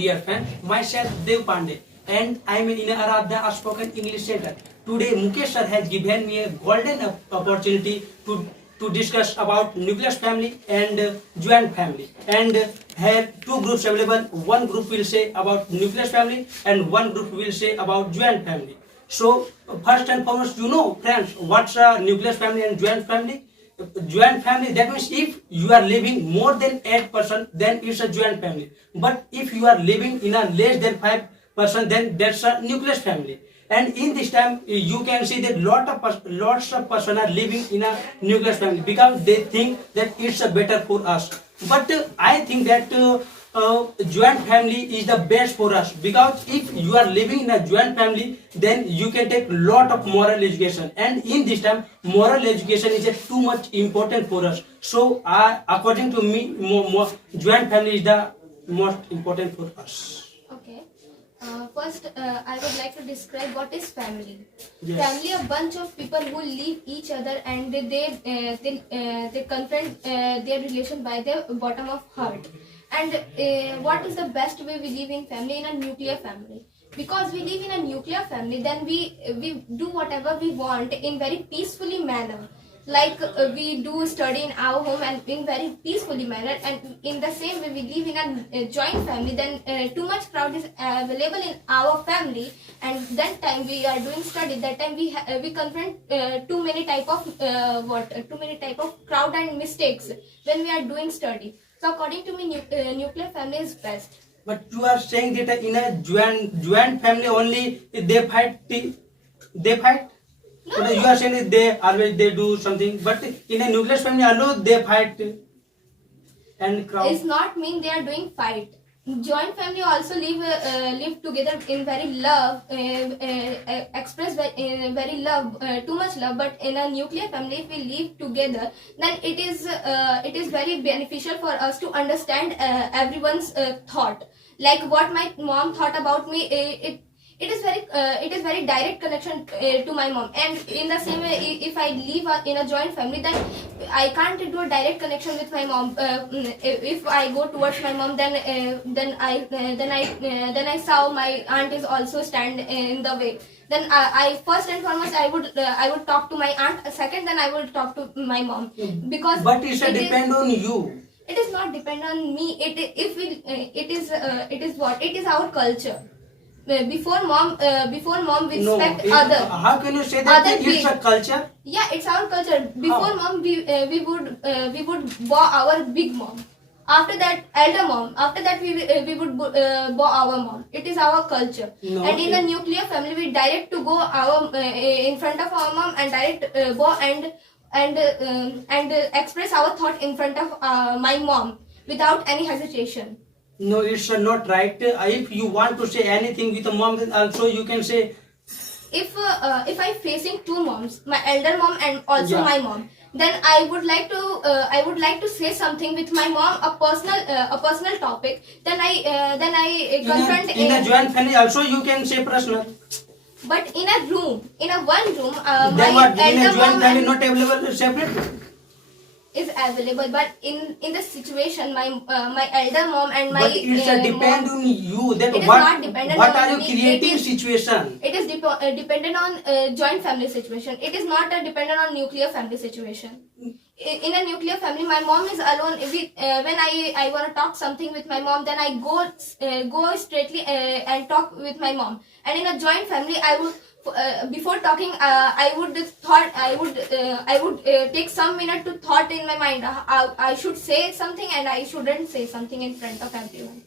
dear friends, myself Dev Pandey and I am in Aradhya a spoken English center. Today Mukesh sir has given me a golden opportunity to discuss about nuclear family and joint family. And here two groups available. One group will say about nuclear family and one group will say about joint family. So first and foremost, friends, what's a nuclear family and joint family? Joint family, that means if you are living more than 8%, then it's a joint family. But if you are living in a less than 5%, then that's a nuclear family. And in this time you can see that lots of person are living in a nuclear family because they think that it's a better for us. But I think that joint family is the best for us, because if you are living in a joint family, then you can take lot of moral education, and in this time moral education is too much important for us. So according to me, joint family is the most important for us. Okay. First, I would like to describe what is family. Yes. Family, a bunch of people who live each other and they confront their relation by their bottom of heart. And what is the best way we live in family? In a nuclear family. Because we live in a nuclear family, then we do whatever we want in very peacefully manner. Like we do study in our home and in very peacefully manner, and in the same way we live in a joint family, then too much crowd is available in our family, and that time we are doing study, that time we confront too many type of crowd and mistakes when we are doing study. So according to me, nuclear family is best. But you are saying that in a joint family only they fight. No, But you are saying that they do something, but in a nuclear family alone they fight and crowd. it's not mean they are doing fight. Joint family also live together in very love, express very love, too much love. But in a nuclear family, if we live together, then it is very beneficial for us to understand everyone's thought. Like what my mom thought about me, it is very direct connection to my mom. And in the same way, if I live in a joint family, then I can't do a direct connection with my mom. If I go towards my mom, then I saw my aunt is also stand in the way. Then I first and foremost I would talk to my aunt. Second, then I will talk to my mom, because But it's depend on you. It is not depend on me. It is our culture. Before mom we respect other. How can you say that it's a culture? Yeah, it's our culture. Before mom we would bow our big mom. After that, elder mom. After that, we would bow our mom. It is our culture. No, and in the nuclear family, we direct to go our in front of our mom and direct bow and express our thought in front of my mom without any hesitation. No, it's not right. If you want to say anything with a mom, then also you can say. If I facing two moms, my elder mom and also my mom, then I would like to say something with my mom, a personal topic. Then I confront in a joint family also you can say personal. But in a room, in a one room, Then what? my In a elder joint mom family not available separate. is available. But in the situation, my elder mom and my But it's depend mom, on you. That it is what not dependent what on are you me. creating It is- situation? It is dependent on joint family situation. It is not dependent on nuclear family situation. In a nuclear family, my mom is alone. When I want to talk something with my mom, then I go straightly and talk with my mom. And in a joint family, I would before talking, I would take some minute to thought in my mind. I should say something and I shouldn't say something in front of everyone.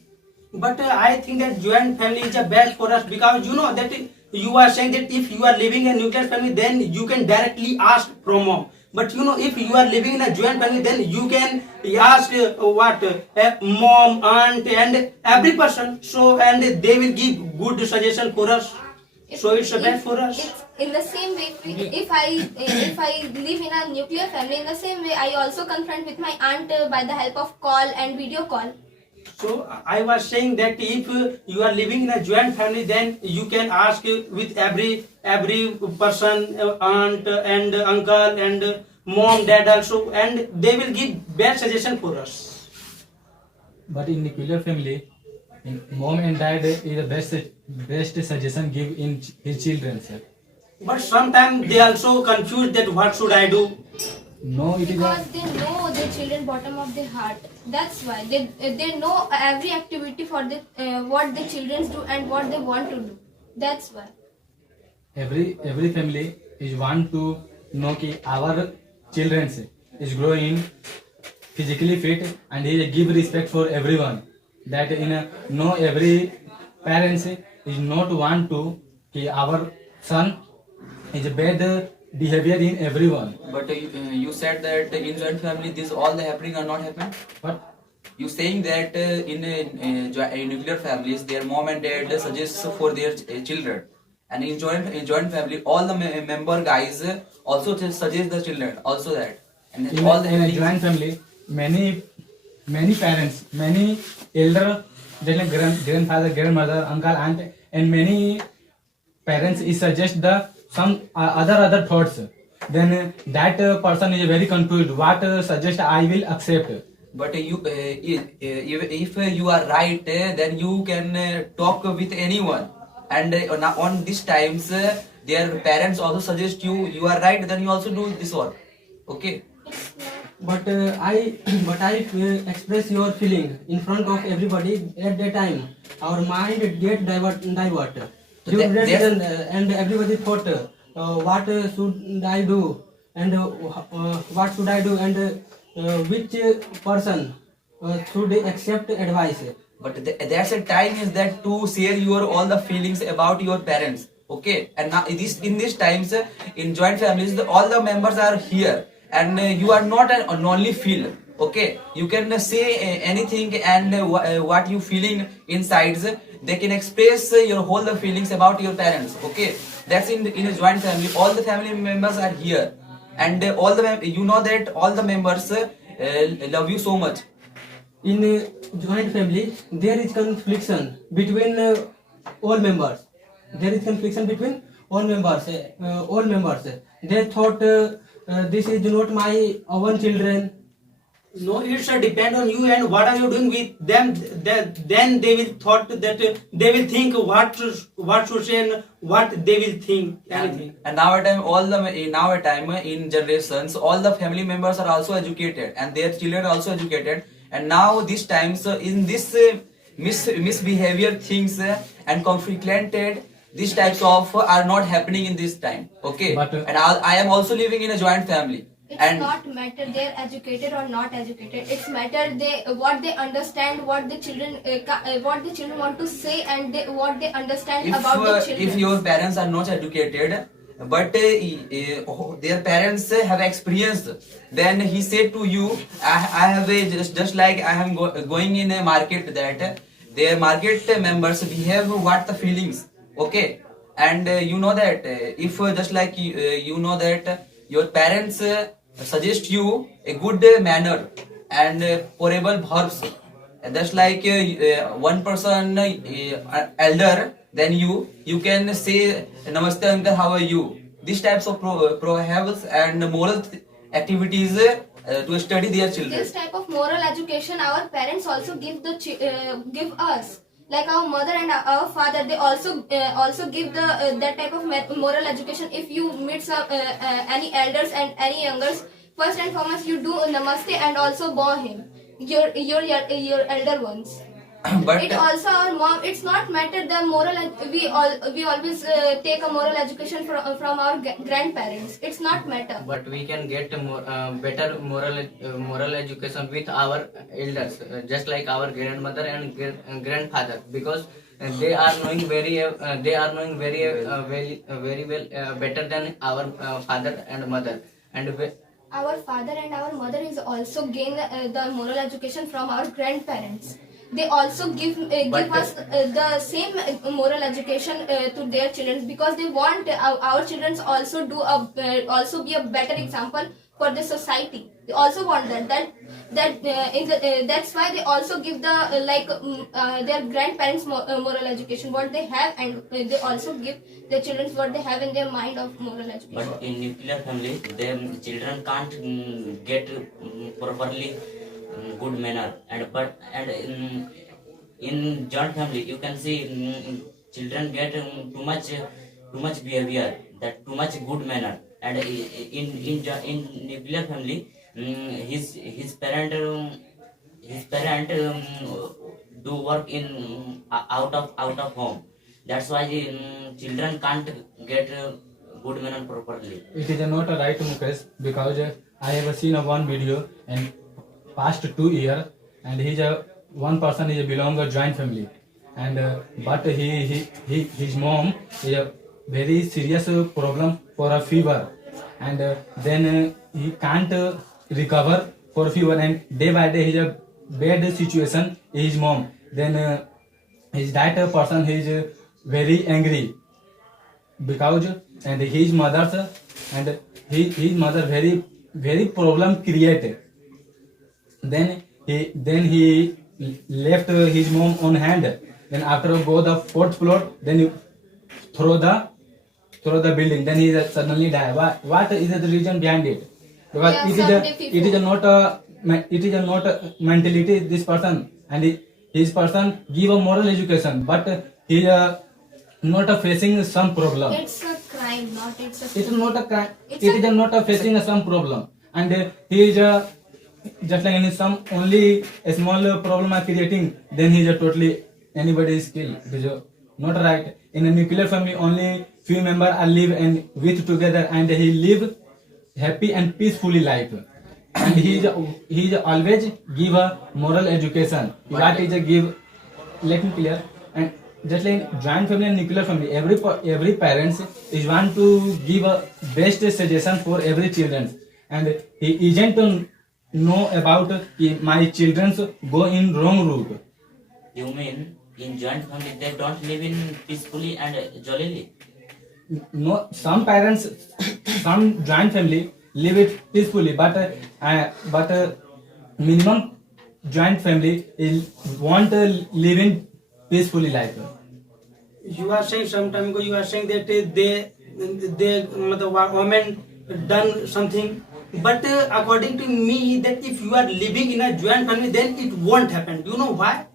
But I think that joint family is the best for us, because you know that you are saying that if you are living in a nuclear family, then you can directly ask from mom. But you know, if you are living in a joint family, then you can ask mom, aunt, and every person. So and they will give good suggestion for us. So it's best for us. It's in the same way, if I live in a nuclear family, in the same way I also confront with my aunt by the help of call and video call. So I was saying that if you are living in a joint family, then you can ask with every person, aunt and uncle and mom, dad also, and they will give best suggestion for us. But in nuclear family, Mom and dad is the best suggestion give in his children, sir. But sometimes they also confuse that what should I do. No, it is Because they know their children bottom of their heart. That's why they know every activity for the what the children do and what they want to do. That's why. every family is want to know कि our children is growing physically fit and he give respect for everyone. That in a, no every parents is not want to कि our son is bad behavior in everyone. But you said that in joint family, this all the happening are not happen. But You saying that in nuclear families, their mom and dad suggest for their children, and in joint family, all the member guys also suggest the children also that, and then all the in a happenings- joint family, many parents, many elder, like grandfather, grandmother, uncle, aunt, and many parents is suggest the some other thoughts. Then that person is very confused. What suggest I will accept. But if you are right, then you can talk with anyone. And on these times, their parents also suggest you are right. Then you also do this work. Okay. But I express your feeling in front of everybody at that time. Our mind get divert. So You read that's- and everybody thought, what should I do, and what should I do, and which person should accept advice. But that's a time is that to share your all the feelings about your parents. Okay. And now in these times, in joint families, all the members are here, and you are not an only feel. Okay. You can say anything, and what you feeling inside, they can express your whole the feelings about your parents. Okay. That's in a joint family. All the family members are here, and all the you know that all the members love you so much. In a joint family, there is confliction between all members. There is confliction between all members. All members. They thought this is not my own children. No, it's depend on you and what are you doing with them. Then they will thought that they will think what should say and what they will think. Anything. And now a time in generations, all the family members are also educated, and their children are also educated. And now these times in this misbehavior things and conflicted, these types of are not happening in this time. Okay. But, and I am also living in a joint family. It's And not matter they're educated or not educated. It's matter what they understand, what the children want to say, and what they understand about the children. if your parents are not educated, but their parents have experienced, then he said to you, I have a just like I am going in a market, that their market members behave what the feelings. Okay. And you know that if just like you know that your parents suggest you a good manner and portable verbs, just like one person elder than you can say namaste uncle, how are you. These types of proverbs and moral activities to study their children. This type of moral education our parents also give us. Like our mother and our father, they also give the that type of moral education. If you meet some any elders and any youngers, first and foremost you do namaste and also bow him, your elder ones. But It also our mom. It's not matter the moral. We always take a moral education from our grandparents. It's not matter. But we can get better moral education with our elders, just like our grandmother and grandfather, because they are knowing very well better than our father and mother. And Our father and our mother is also gain the moral education from our grandparents. They also give us the same moral education to their children, because they want our children also also be a better example for the society. They also want that's why they also give the their grandparents moral education what they have, and they also give their children what they have in their mind of moral education. But in nuclear family, the children can't get properly good manner, and in joint family you can see children get too much behavior, that too much good manner, and in nuclear family his parent do work in out of home. That's why children can't get good manner properly. It is not a right, Mukesh, because I have seen a one video in past 2 years, and he's a one person is belong a joint family, and but his mom is a very serious problem for a fever, and then he can't recover for fever, and day by day he's a bad situation his mom. Then his that person is very angry because and his mother's and his mother very problem created. Then he left his mom on hand. Then after go the fourth floor, then he throw the building. Then he suddenly die. What is the reason behind it? Because it is a not a mentality this person, and his person give a moral education, but he not facing some problem. It's a crime, not it's a. It is not a crime. It's It is a- not facing some problem, and he is just like in some only a small problem are creating. Then he is totally anybody is killed. It is not right. In a nuclear family, only few members are live and with together, and he live happy and peacefully life. And he is always give a moral education. What is a give? Let me clear. And just like joint family and nuclear family, every parents is want to give a best suggestion for every children, and he isn't to know about my children go in wrong route. You mean in joint family they don't live in peacefully and jollily? No, some parents, some joint family live it peacefully, but minimum joint family is want to live in peacefully life. You are saying some time ago, you are saying that the women done something, but according to me, that if you are living in a joint family, then it won't happen. Do you know why?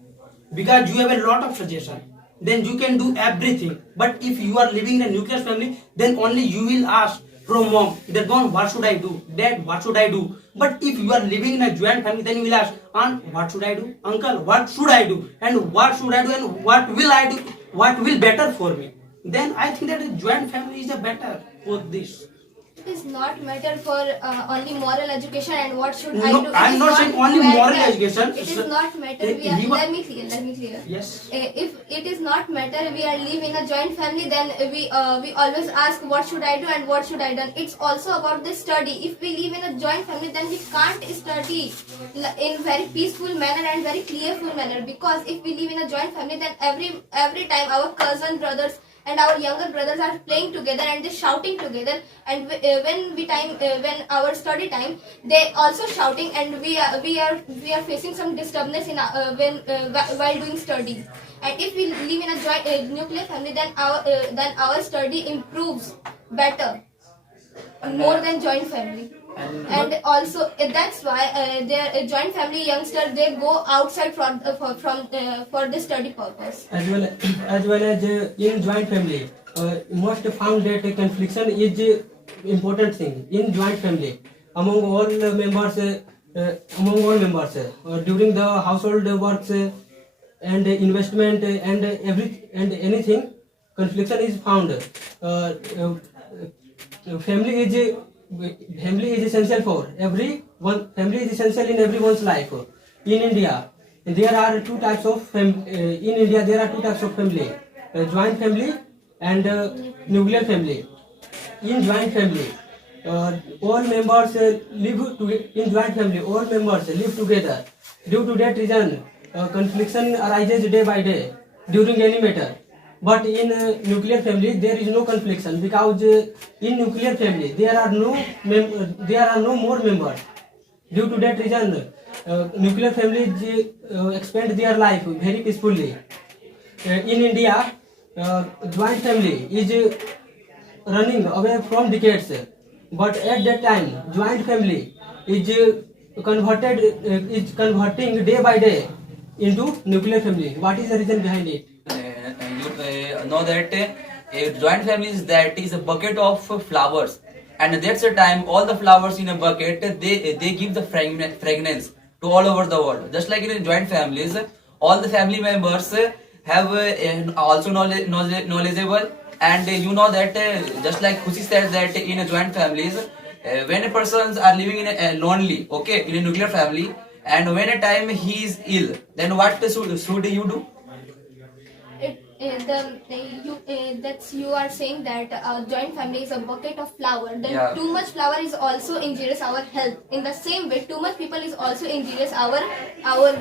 Because you have a lot of suggestion. Then you can do everything. But if you are living in a nuclear family, then only you will ask from mom that mom, what should I do? Dad, what should I do? But if you are living in a joint family, then you will ask aunt, what should I do? Uncle, what should I do? And what should I do? And what will I do? What will better for me? Then I think that a joint family is a better for this. It is not matter for only moral education and what should I No, do. It I'm is not saying only matter. moral education. It is not matter. Let me clear. Yes. If it is not matter, we are live in a joint family, then we always ask what should I do and what should I done. It's also about the study. If we live in a joint family, then we can't study in very peaceful manner and very clearful manner, because if we live in a joint family, then every time our cousin brothers and our younger brothers are playing together and they shouting together, and when our study time, they also shouting, and we are facing some disturbance in while doing study. And if we live in a joint nuclear family, then our study improves better more than joint family. And also that's why their joint family youngsters, they go outside for the study purpose. As well as in joint family, most found that confliction is important thing in joint family among all members. During the household works and investment and anything, confliction is found. Family is essential for everyone. Family is essential in everyone's life. In India, there are two types of family. Joint family and nuclear family. In joint family, all members in joint family. All members live together. Due to that reason, confliction arises day by day during any matter. But in nuclear family, there is no confliction, because in nuclear family there are no more members. Due to that reason, nuclear families expand their life very peacefully. In India, joint family is running away from decades, but at that time, joint family is converting day by day into nuclear family. What is the reason behind it? You know that a joint family is that is a bucket of flowers, and that's the time all the flowers in a bucket they give the fragrance to all over the world. Just like in joint families, all the family members have also knowledgeable, and you know that just like Khushi said that in a joint families, when a persons are living in a lonely, okay, in a nuclear family, and when a time he is ill, then what should you do? That's you are saying that joint family is a bucket of flour. Then Yeah. too much flour is also injurious our health. In the same way, too much people is also injurious our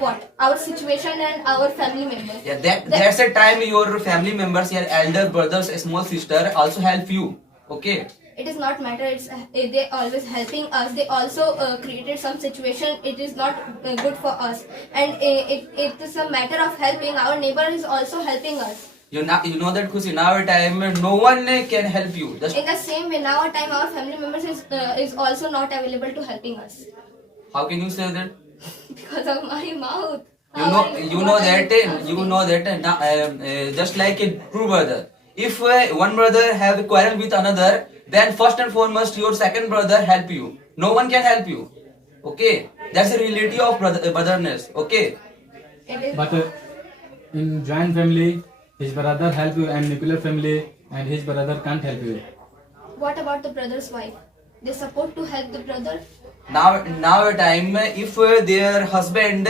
what? Our situation and our family members. Yeah, that's a time your family members, your elder brothers, a small sister also help you. Okay. It is not matter. It's they always helping us. They also created some situation. It is not good for us, and it is a matter of helping. Our neighbor is also helping us. You know that Khushi, now a time no one can help you. Just In the same way, now a time our family members is also not available to helping us how can you say that? because of my mouth. You know that just like a true brother. If one brother have a quarrel with another, then first and foremost your second brother help you. No one can help you. Okay, that's the reality of brotherness. Okay. It is. But in joint family, his brother help you, and nuclear family, and his brother can't help you. What about the brother's wife? They support to help the brother. Now a time if their husband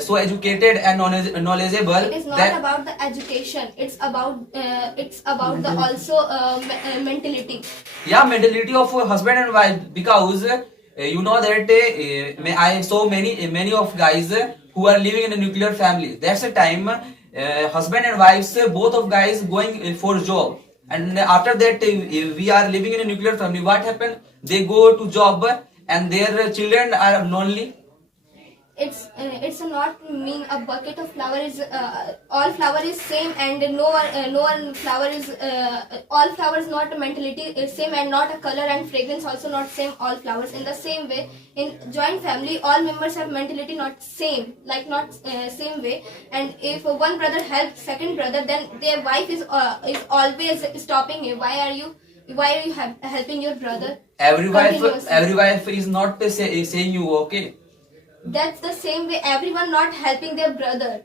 so educated and knowledgeable, It is not then about the education. It's about the also mentality. yeah, mentality of husband and wife, because you know that I saw many of guys who are living in a nuclear family. That's a time husband and wives both of guys going for job, and after that we are living in a nuclear family. What happened? They go to job and their children are lonely. It's not mean a bucket of flour is all flour is same, and no one flour is all flowers not mentality is same, and not a color and fragrance also not same all flowers. In the same way, in joint family all members have mentality not same, like not same way, and if one brother helps second brother, then their wife is always stopping him. Why are you helping your brother? Every Continuously. wife is not saying you okay. That's the same way everyone not helping their brother.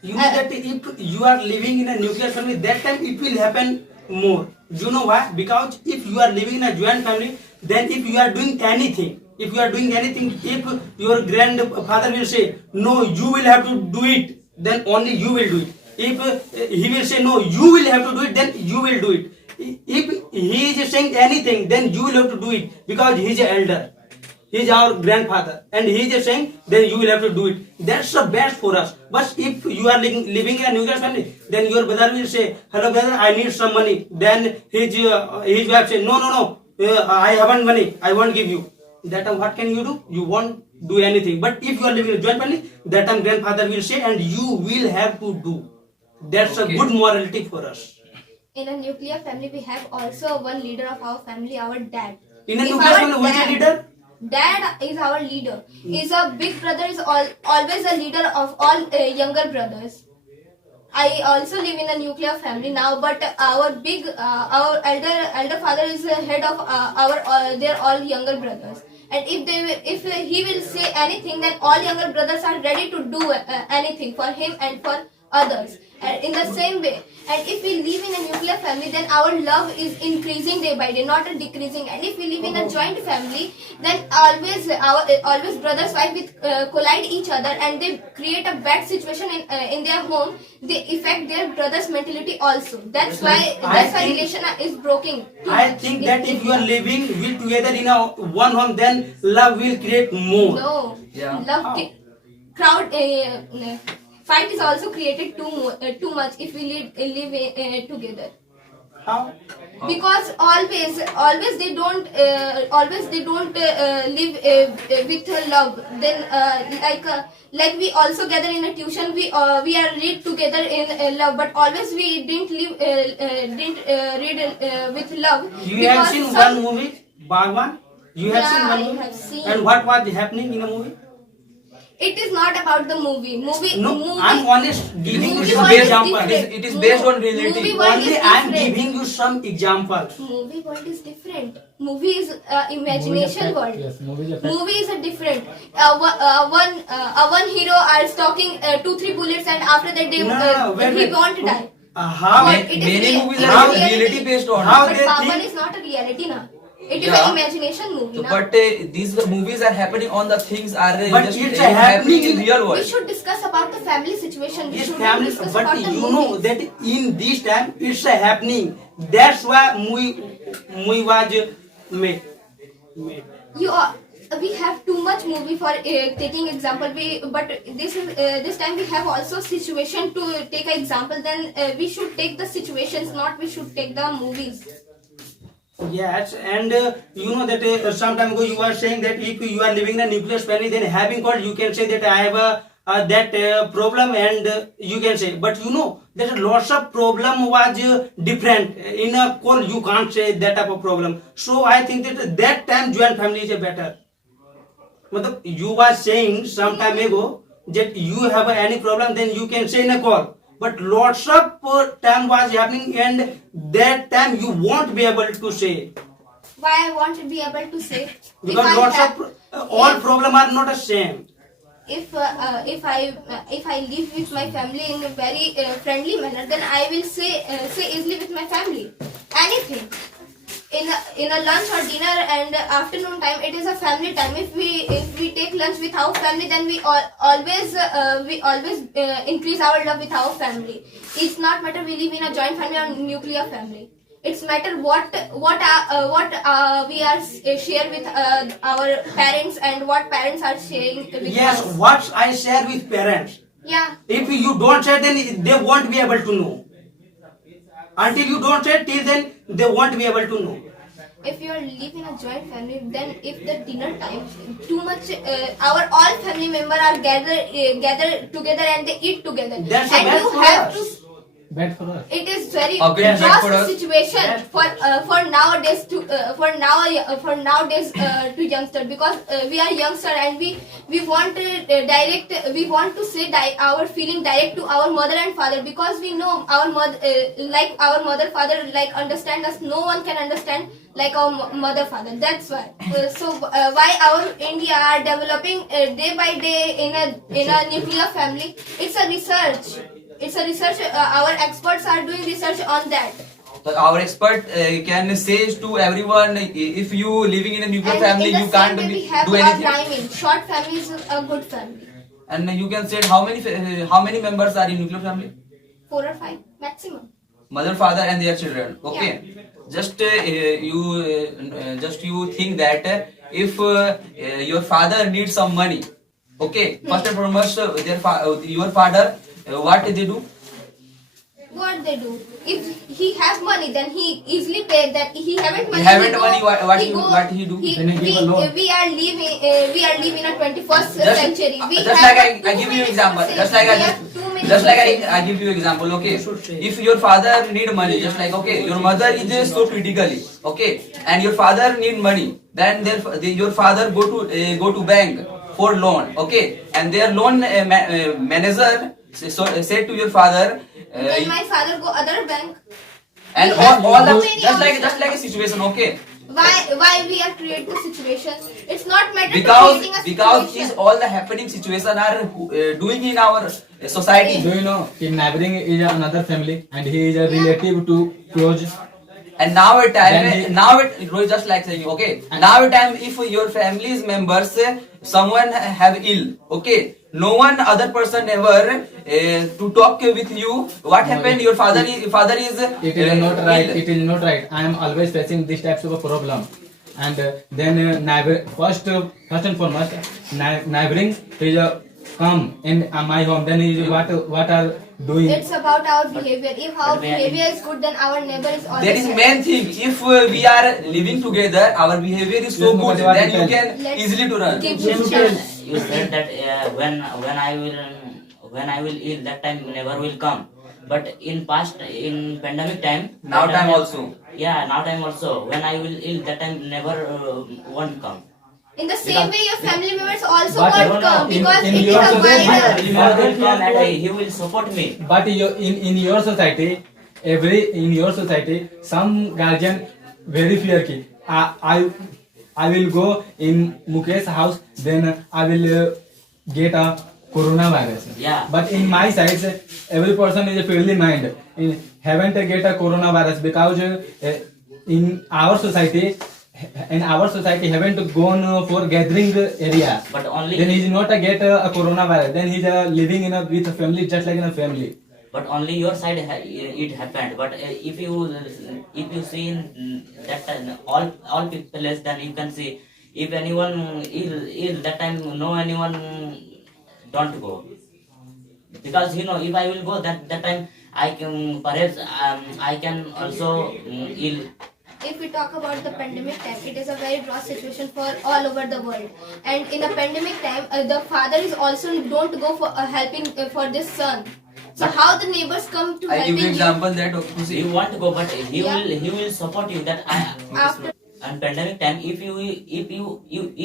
You know that if you are living in a nuclear family, that time it will happen more. Do you know why? Because if you are living in a joint family, then if you are doing anything, if your grandfather will say, no, you will have to do it, then only you will do it. If he will say, no, you will have to do it, then you will do it. If he is saying anything, then you will have to do it, because he is an elder. He is our grandfather, and he is saying, then you will have to do it. That's the best for us. But if you are living in a nuclear family, then your brother will say, hello brother, I need some money. Then his wife say, no, I haven't money, I won't give you. That time what can you do? You won't do anything. But if you are living in a joint family, that time grandfather will say, and you will have to do. That's a good morality for us. In a nuclear family, we have also one leader of our family, our dad. In a If nuclear our family, who is the leader? Dad is our leader. Is a big brother is always a leader of all younger brothers. I also live in a nuclear family now, but our elder father is the head of they're all younger brothers. And if he will say anything, then all younger brothers are ready to do anything for him and for others. And in the same way, and if we live in a nuclear family, then our love is increasing day by day, not decreasing. And if we live in a joint family, then always brothers wife with collide each other, and they create a bad situation in their home. They affect their brother's mentality also. That's why relation is broken. I think that if you are living together in a one home, then love will create more. No, Yeah. Crowd. Fight is also created too much if we live together. How? Because always they don't live with love. Then like we also gather in a tuition, we are read together in love, but always we didn't read with love. You have seen one movie, Bhagwan? You have seen one I movie? have seen. And what was happening in the movie? It is not about the movie. No, I'm honest giving you Movie some world is example. different. It is based on reality. Movie world Only is I'm different. giving you some example. Movie world is different. Movie is imagination world. Yes, movie is a fact. Movie is a different. One hero are stalking 2-3 bullets and after that they, Wait, he wait. won't die. How? But it is Many real- movies it are is reality based on. How But they Power think- is not a reality now. It is Yeah. an imagination movie now. But these movies are happening on the things are But just it's happening in happening- real We world. should discuss about the family situation. We This should family, discuss but about the you know movies. that in this time it's happening. That's why we was made. We have too much movie for taking example. But this time we have also situation to take an example. Then we should take the situations, not we should take the movies. Yes, and you know that some time ago you were saying that if you are living in a nuclear family, then having called you can say that I have that problem, and you can say. But you know that lots of problem was different in a call. You can't say that type of problem. So I think that time joint family is a better. Matlab, you were saying some time ago that you have any problem, then you can say in a call. But lots of time was happening, and that time you won't be able to say, Why I want to be able to say? because If I lots have- of all if- problem are not the same. if I live with my family in a very friendly manner, then I will say easily with my family anything. In a lunch or dinner and afternoon time, it is a family time. If we take lunch with our family, then we always increase our love with our family. It's not matter we live in a joint family or nuclear family. It's matter what we are share with our parents and what parents are sharing with Yes, us. what I share with parents. Yeah. If you don't share, then they won't be able to know. Until you don't share, till then they won't be able to know. If you are living in a joint family, then if the dinner time too much, our all family member are gather together and they eat together. That's the and best you for have us. to. Bad for us. It is very Okay, bad for worst us. situation Yes. for nowadays to for nowadays to youngster, because we are youngster and we want direct we want to say our feeling direct to our mother and father, because we know our mother like our mother father like understand us. No one can understand like our mother father. That's why why our India are developing day by day in a nuclear family. It's a research. Our experts are doing research on that. Our expert can say to everyone, if you living in a nuclear And family, in the you same can't way we have do a anything. rhyming. Short family is a good family. And you can say how many members are in nuclear family? 4 or 5 maximum. Mother, father, and their children. Okay. Just you think that if your father needs some money, okay. First and foremost, your father, what they do? What they do? If he has money, then he easily pay that. He haven't money. haven't money, what he do? Then he give a loan. We are living in a 21st century. We Just have like I too give you many example. sources. Just like We have too many just like sources. I give you example. Okay. If your father need money, just like okay, your mother is so critically, okay, and your father need money, then your father go to bank for loan, okay, and their loan manager said to your father. Then my father go other bank. And We have all the too many just like a situation, okay. Why we are create the situation? It's not matter to Because creating a these situation. all the happening situation are doing in our society. Do you know in neighboring is another family and he is a relative to close. And now a Then time, just like saying, okay, now a time if your family's members, someone have ill, okay, no one other person ever to talk with you. What happened? Your father is It is not right. ill. It is not right. I am always facing this types of a problem. And then neighbor first and foremost, neighboring is come in my home. Then is what are doing. It's about our behavior. If our behavior is good, then our neighbor is always That is happy. main thing. If we are living together, our behavior is so Yes, good, Mukesh, then you what can Let's easily to run. keep Yes, this Mukesh. channel. You said that when I will ill, that time never will come. But in pandemic time, Now time also. Yeah, now time also. When I will ill, that time never won't come. In the same way, your family members also But won't come in- because in it is your a society- virus. He will come and he will support me. But in your society, in your society, some guardian very fear ki I will go in Mukesh house, then I will get a coronavirus. Yeah. But in my side, every person is fairly mind. Haven't get a coronavirus because in our society. In our society, haven't gone for gathering area. But only Then he is not get a coronavirus. Then he's living in a with a family, just like in a family. but only your side it happened. But if you see in that time, all people less than you can see, if anyone ill that time, no anyone don't go, because if I will go that time, I can perhaps I can also ill. If we talk about the pandemic time, it is a very draw situation for all over the world. And in the pandemic time, the father is also don't go for helping for this son. So how the neighbors come to I give helping you you example that you see. You want to go, but he Yeah. will support you that I. after? And pandemic time, if you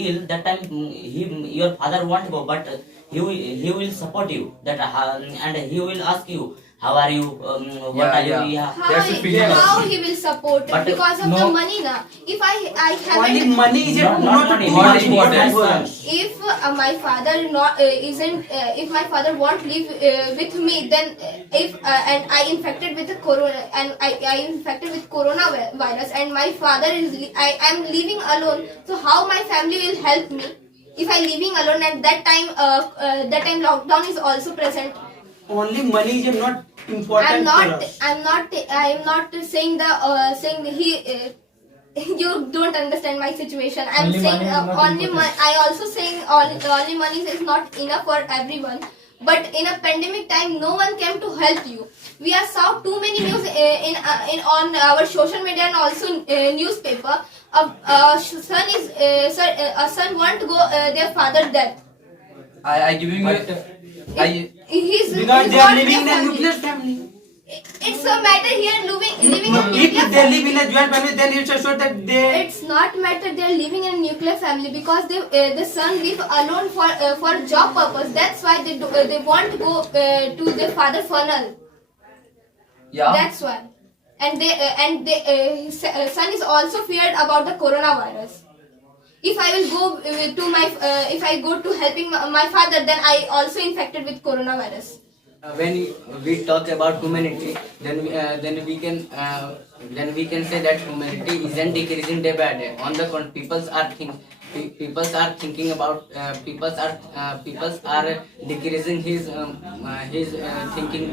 ill that time, your father won't go, but he will support you that and he will ask you how are you, what Yeah, are you, yeah. yeah. That's the feeling. How he will support But because of no. the money na. If I Only haven't, money is Not not money, too not much important for important. us. if my father not isn't if my father won't live with me, then if and I infected with the corona and I infected with coronavirus and my father I am living alone, so how my family will help me if I living alone? And that time lockdown is also present. Only money is not important for us. I am not saying he you don't understand my situation. I'm Only saying money is not only important. I also saying only money is not enough for everyone. But in a pandemic time, no one came to help you. We have saw too many news in on our social media and also newspaper. A son want to go their father death. I giving you. He's Because they are want living in their a family. nuclear family. It's a matter here living in No, nuclear if they family. live in a joint family, then it's assured that they. It's not matter they're living in a nuclear family because the son live alone for job purpose. That's why they want to go to their father funeral. Yeah. That's why, and his son is also feared about the coronavirus. If I will go to my if I go to helping my father, then I also infected with coronavirus. When we talk about humanity, then we can say that humanity isn't decreasing day by day. On the contrary, people are thinking about people are decreasing his thinking.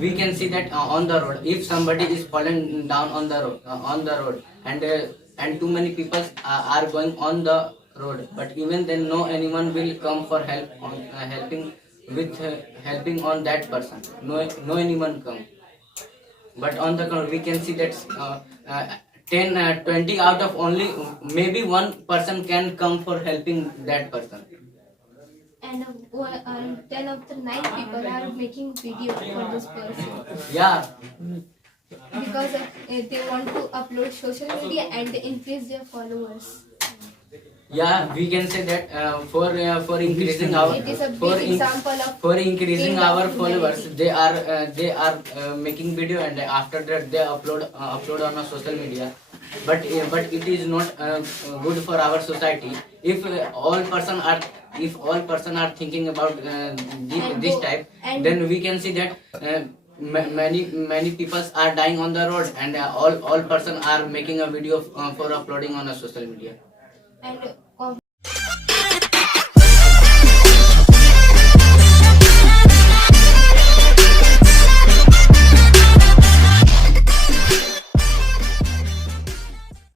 We can see that on the road, if somebody is fallen down on the road and too many people are going on the road, but even then no anyone will come for help on helping on that person. No anyone come. But on the contrary, we can see that 20 out of only maybe one person can come for helping that person. And 10 of the 9 people are making video for this person Yeah, because they want to upload social media and they increase their followers. yeah, we can say that for increasing our It is a big example of for increasing kingdom our of followers, humanity. they are making video and after that they upload on a social media. But it is not good for our society. If all person are thinking about this type, and- then we can see that many people are dying on the road and all person are making a video for uploading on a social media. And